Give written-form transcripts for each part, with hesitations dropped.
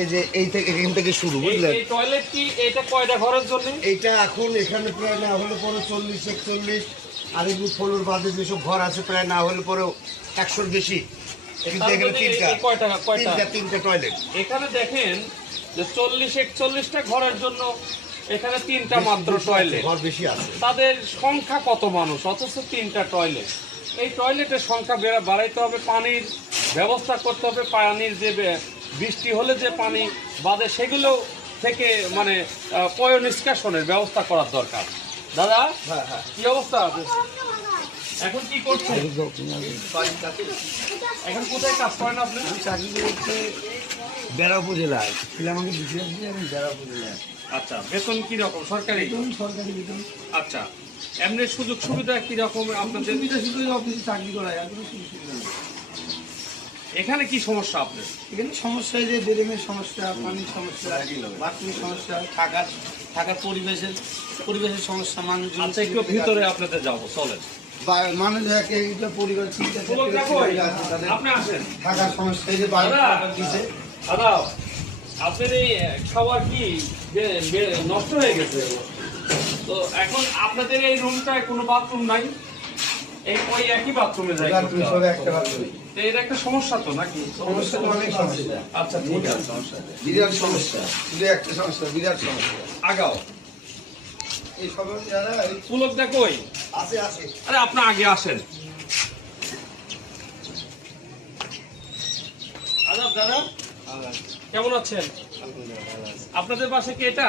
এই যে এখান থেকে শুরু, বুঝলেন? এই টয়লেট কি এটা কয়টা ঘরের জন্য? এইটা এখন এখানে প্রায় না হলে পরে 40-41 আর এগুলো ফলোর বাদে যেসব ঘর আছে প্রায় না হলে পরেও 100-র বেশি। কিন্তু এখানে তিনটা টয়লেট। এখানে দেখেন যে 40-41টা ঘরের জন্য এখানে 3টা মাত্র টয়লেট। ঘর বেশি আছে, তাদের সংখ্যা কত মানুষ, অথচ 3টা টয়লেট। এই টয়লেটের সংখ্যা বাড়াইতে হবে, পানির ব্যবস্থা করতে হবে, পানির যে বৃষ্টি হলে যে পানি বাদে সেগুলো থেকে মানে পয় নিষ্কাশনের ব্যবস্থা করার দরকার। দাদা, কি অবস্থা? এখন কি করছেন? এখন কোথায় কাজ করেন আপনি? চাকরি করতে বেড়া উপজেলায় ছিলাম, আমি বেড়া উপজেলায়। আচ্ছা, বেতন কি রকম? সরকারি? সরকারি বেতন। আচ্ছা, এমনি সুযোগ সুবিধা কি রকম আপনাদের? অফিসে চাকরি করায়, এখানে কি সমস্যা আপনার? এখানে সমস্যা যে বেডরুমের সমস্যা, পানির সমস্যা, বাথরুমের সমস্যা, থাকার পরিবেশের সমস্যা। মানুষ আচ্ছা, একটু ভিতরে আপনাদের যাবো, চলেন। মানুষ পরিবার আপনি আসেন। থাকার সমস্যা যে দাদা, আপনার এই খাবার কি যে নষ্ট হয়ে গেছে, তো এখন আপনাদের এই রুমটায় কোনো বাথরুম নাই? ওই একই বাথরুমে যায়, এটা একটা সমস্যা তো নাকি? সমস্যা তো অনেক সমস্যা। আচ্ছা, ঠিক আছে, বিরাট সমস্যা, শুধু একটা সমস্যা, বিরাট সমস্যা। আগাও। এই সব পুলক দেখো আছে। আরে আপনি আগে আসেন। আদাব দাদা, কেমন আছেন? আপনাদের পাশে কি এটা?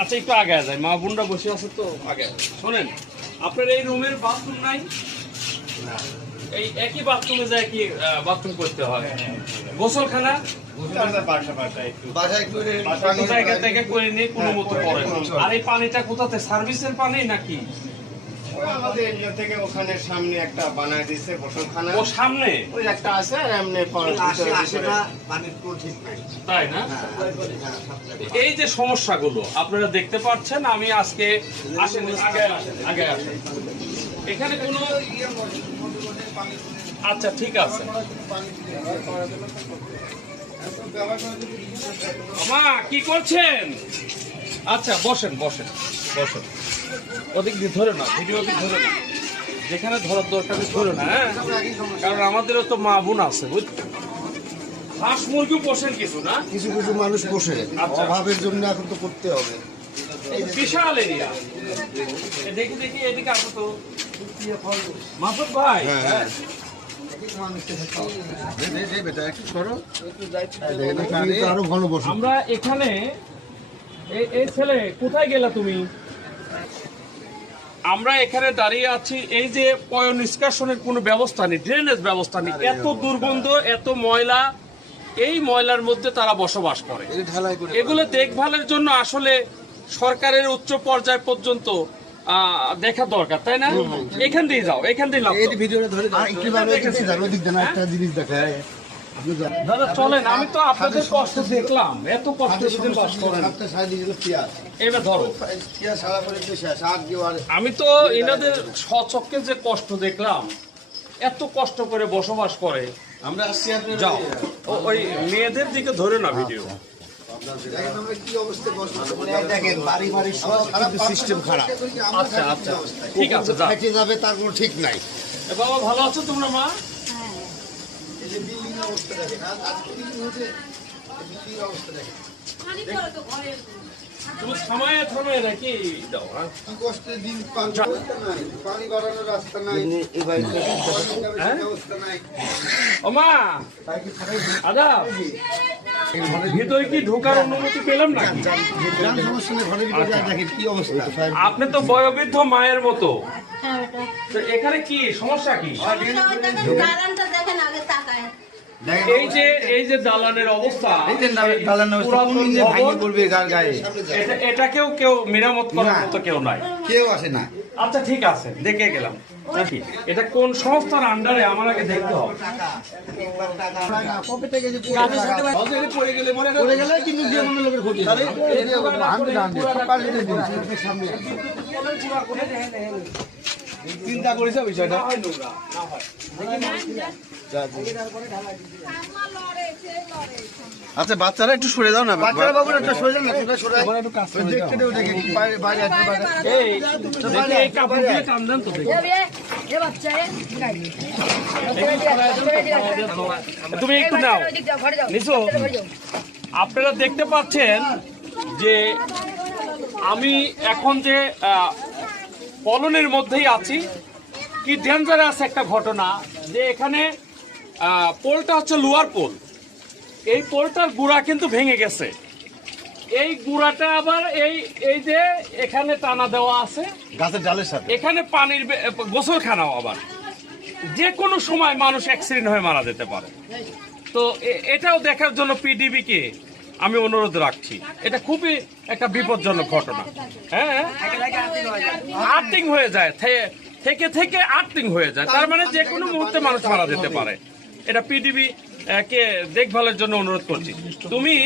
আচ্ছা, একটু আগে যায়, মা বোনরা বসে আছে তো, আগে শোনেন। আপনার এই রুমের বাথরুম নাই? এই একই বাথরুমে যায় কি বাথরুম করতে হয়? গোসলখানা জায়গা থেকে করে নিয়ে কোনো মতো করে। আর এই পানিটা কোথাতে? সার্ভিসের পানি নাকি? আমাদের এরিয়া থেকে ওখানে সামনে একটা বানায় দিয়েছে গোসলখানা। ও সামনে ওই একটা আছে, আর এমনি তাই না? এই যে সমস্যাগুলো আপনারা দেখতে পাচ্ছেন, আমি আজকে আসেন, আগে আসেন। এখানে কোনো আচ্ছা, ঠিক আছে। মা কি করছেন? আচ্ছা, বসেন। ওদিক দিয়ে ধরে না, ভিডিও ধরে না, যেখানে ধরার দরকার ধরে না, হ্যাঁ? কারণ আমাদেরও তো মা বোন আছে, বুঝছেন? হাঁস মুরগি পোষেন কিছু না? কিছু মানুষ বসে অভাবের জন্য এখন তো করতে হবে। বিশাল এরিয়া। দেখি এদিকে আসো তো মাসুদ ভাই। আমরা এখানে এই ছেলে কোথায় গেলা তুমি? আমরা এখানে দাঁড়িয়ে আছি, এই যে পয় নিষ্কাশনের কোনো ব্যবস্থা নেই, ড্রেনেজ ব্যবস্থা নেই, এত দুর্গন্ধ, এত ময়লা, এই ময়লার মধ্যে তারা বসবাস করে। এগুলো দেখভালের জন্য আসলে সরকারের উচ্চ পর্যায় পর্যন্ত দেখা দরকার, তাই না? এখান দিয়ে যাও, এখান দিয়ে দাদা চলেন, আমি তো আপনাদের কষ্ট দেখলাম, এত কষ্ট এবার ধরো। আমি তো এনাদের স্বচক্ষে যে কষ্ট দেখলাম, এত কষ্ট করে বসবাস করে। আমরা আসছি, যাও ওই মেয়েদের দিকে ধরে না ভিডিও। সিস্টেম খারাপ। আচ্ছা, ঠিক আছে, যাবে তার কোনো ঠিক নাই। বাবা ভালো আছো তোমরা? মা তুমি থামায় নাকি দাও? কষ্টের দিন, পানি বাড়ানোর রাস্তা নাই, ওমা আদা ভিতরে কি ঢোকার অনুমতি পেলাম না? কি অবস্থা? আপনি তো বয়োবৃদ্ধ মায়ের মতো, এখানে কি সমস্যা? কি এই যে দালানের অবস্থা, এটাকেও কেউ মেরামত করার মতো কেউ নাই, কেউ আসে না। আচ্ছা, ঠিক আছে, দেখে গেলাম নাকি? এটা কোন সংস্থার আন্ডারে আমার আগে দেখতে হবে। চিন্তা করেছ বিষয়টা? আচ্ছা বাচ্চারা একটু সরে দাও না বাচ্চারা বাবুরা একটা সরে যান না, তোমরা সরে আয়। ওই দেখতে দাও, দেখি বাইরে বাইরে আসবে বাইরে। এই দেখি এই কাপড় দিয়ে টান দেন তো দেখি। তুমি একটু নাও নিশো। আপনারা দেখতে পাচ্ছেন যে আমি এখন যে পলনের মধ্যেই আছি। কি ডেঞ্জারাস একটা ঘটনা যে এখানে পোলটা হচ্ছে লোয়ার পোল। এই পোলটার গুঁড়া কিন্তু ভেঙে গেছে। এই গুঁড়াটা আবার এই যে এখানে টানা দেওয়া আছে গাছের ডালের সাথে। এখানে পানির গোসলখানাও আবার যে কোনো সময় মানুষ অ্যাক্সিডেন্ট হয়ে মারা যেতে পারে। তো এটাও দেখার জন্য পিডিবি কে আমি অনুরোধ রাখছি। এটা খুবই একটা বিপজ্জনক ঘটনা। হ্যাঁ, আর্থিং হয়ে যায়, থেকে থেকে আর্থিং হয়ে যায়, তার মানে যে কোনো মুহূর্তে মানুষ মারা যেতে পারে। এটা পিডিবি কে দেখভালের জন্য অনুরোধ করছি। তুমি